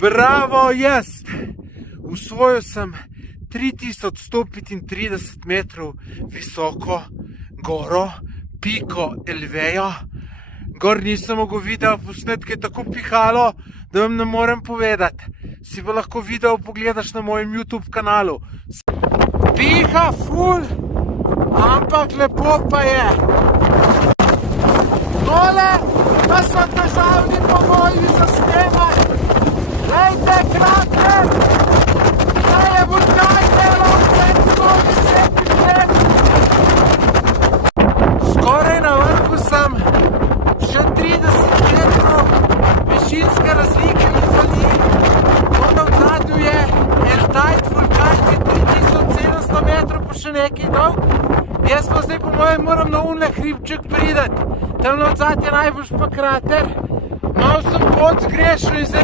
Bravo, jest! Usvojil sem 3135 metrov visoko goro, Pico Elvejo. Gor nisem mogel video posnetke, je tako pihalo, da vam ne morem povedati. Si pa lahko video pogledaš na mojem YouTube kanalu. Piha ful, ampak lepo pa je. Tole pa so težavni pogoji za snemanje. Glejte, krater! Kaj je vulkanjeno v 510 let? Skoraj na vrhu sem, še 30 metrov, višinske razlike mi fali. Tole v zadnju je Eltite vulkan, ki je 3700 metrov, pa še nekaj dolg. Jaz pa zdaj po mojem moram na unle hribček prideti. Tamle v zadnje najboljš pa krater. Malo sem pot zgrešil in zdaj